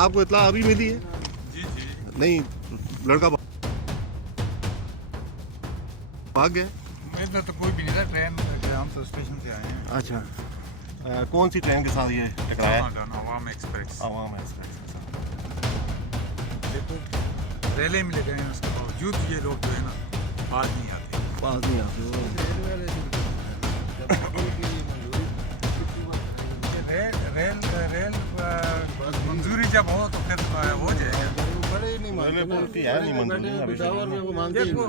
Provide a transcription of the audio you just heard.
आपको इतला अभी मिली है? जी जी। नहीं, लड़का भाग गया। इधर तो कोई भी नहीं था, ट्रेन हम तो स्टेशन से आए हैं। अच्छा, कौन सी ट्रेन के साथ ये टकराया? अवाम एक्सप्रेस। आवाम एक्सप्रेस के साथ। देखो रेले मिले गए हैं, उसके बावजूद ये लोग जो है ना बाज नहीं आते। बाज नहीं आते वो। रेल रेल रेल मंजूरी जब हो तो फिर हो जाएगा। मैंने बोल की है नहीं मंजूरी अभी। देखो